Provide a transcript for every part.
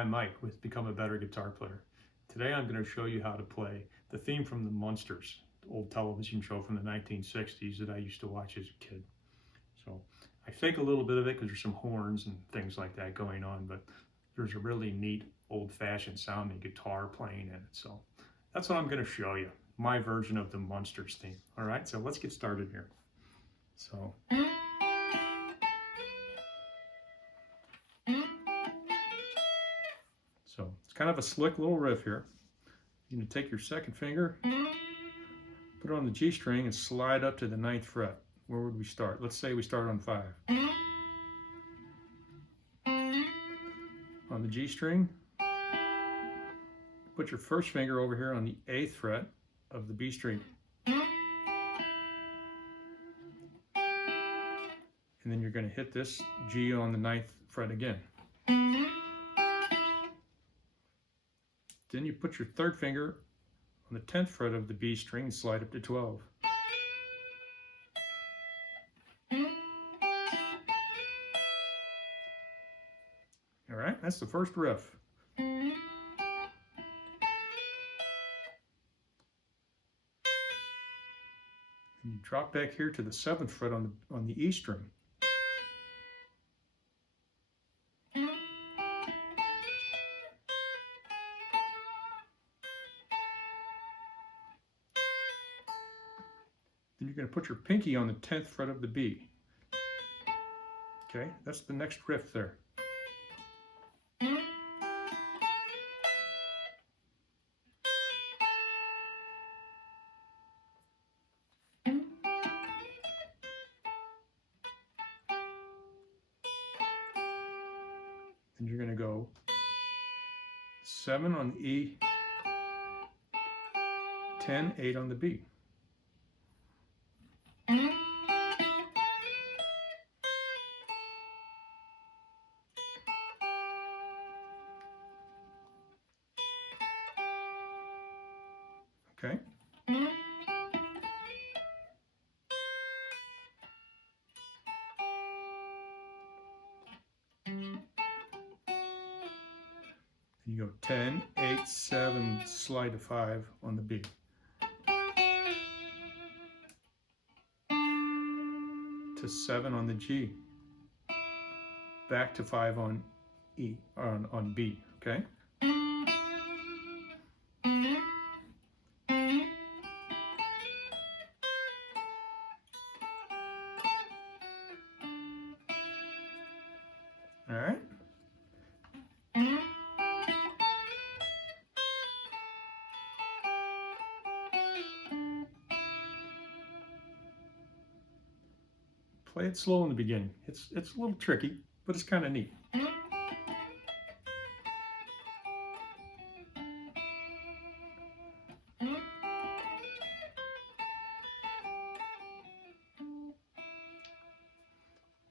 I'm Mike with Become a Better Guitar Player. Today I'm going to show you how to play the theme from the Munsters, the old television show from the 1960s that I used to watch as a kid. So I fake a little bit of it because there's some horns and things like that going on, but there's a really neat old-fashioned sounding guitar playing in it. So that's what I'm going to show you, my version of the Munsters theme. All right, so let's get started here. So. So it's kind of a slick little riff here. You're going to take your second finger, put it on the G string and slide up to the 9th fret. Where would we start? Let's say we start on 5. On the G string, put your first finger over here on the 8th fret of the B string. And then you're going to hit this G on the 9th fret again. Then you put your third finger on the 10th fret of the B string and slide up to 12. All right, that's the first riff. And you drop back here to the 7th fret on the E string. Then you're going to put your pinky on the 10th fret of the B. Okay, that's the next riff there. Then you're going to go 7 on the E, 10, 8 on the B. Okay. You go 10, 8, 7, slide to 5 on the B. To 7 on the G. Back to 5 on E, on B, okay? All right. Play it slow in the beginning. It's a little tricky, but it's kind of neat.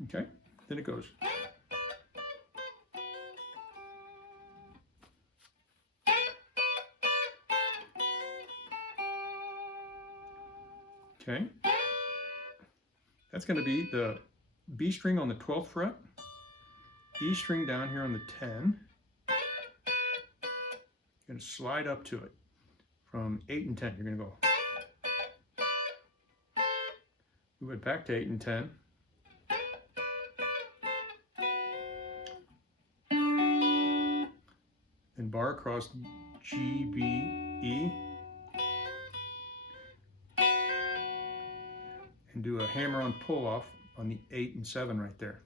Okay, then it goes. Okay, that's going to be the B string on the 12th fret, E string down here on the 10. You're going to slide up to it from 8 and 10. You're going to go. Move it back to 8 and 10. And bar across G, B, E. And do a hammer-on pull-off on the 8 and 7 right there.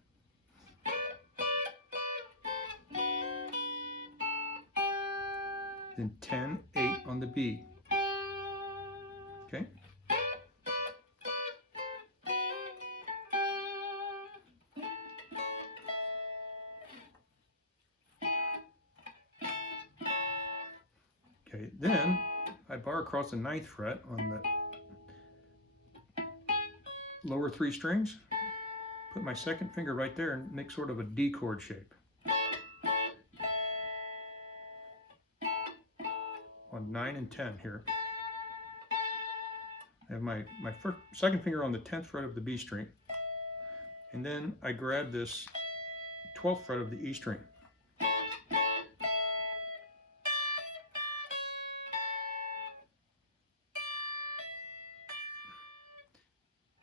Then 10, 8 on the B. Okay? Okay, then I bar across the 9th fret on the lower 3 strings, put my second finger right there and make sort of a D chord shape. On 9 and 10 here. I have my second finger on the 10th fret of the B string, and then I grab this 12th fret of the E string.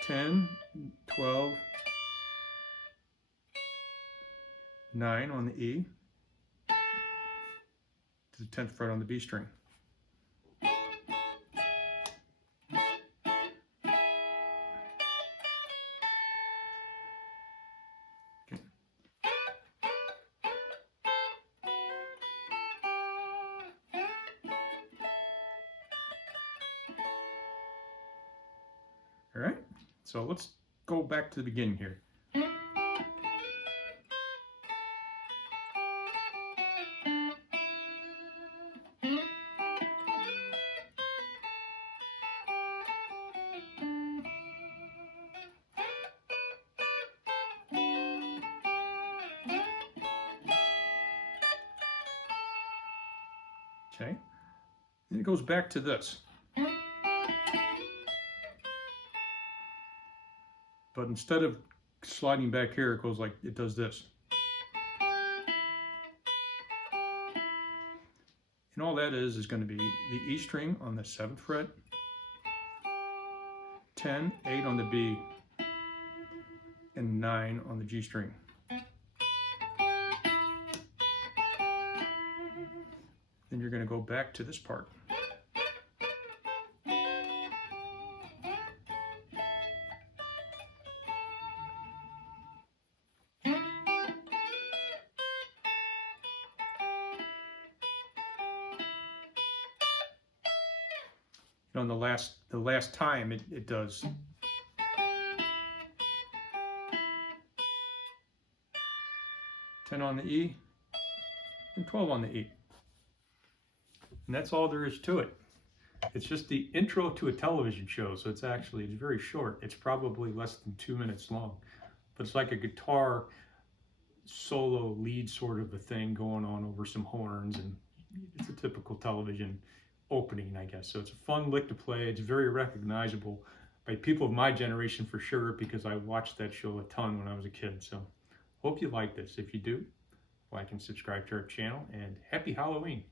10, 12, 9 on the E, to the 10th fret on the B string. Okay. All right, so let's go back to the beginning here. Okay, then it goes back to this. But instead of sliding back here, it goes like, it does this. And all that is going to be the E string on the 7th fret, 10, 8 on the B, and 9 on the G string. Then you're going to go back to this part. And on the last time it does. "10 on the E and 12 on the E. And that's all there is to it. It's just the intro to a television show, so it's very short. It's probably less than 2 minutes long. But it's like a guitar solo lead sort of a thing going on over some horns, and it's a typical television opening, I guess. So it's a fun lick to play. It's very recognizable by people of my generation for sure, because I watched that show a ton when I was a kid. So hope you like this. If you do, like and subscribe to our channel, and happy Halloween.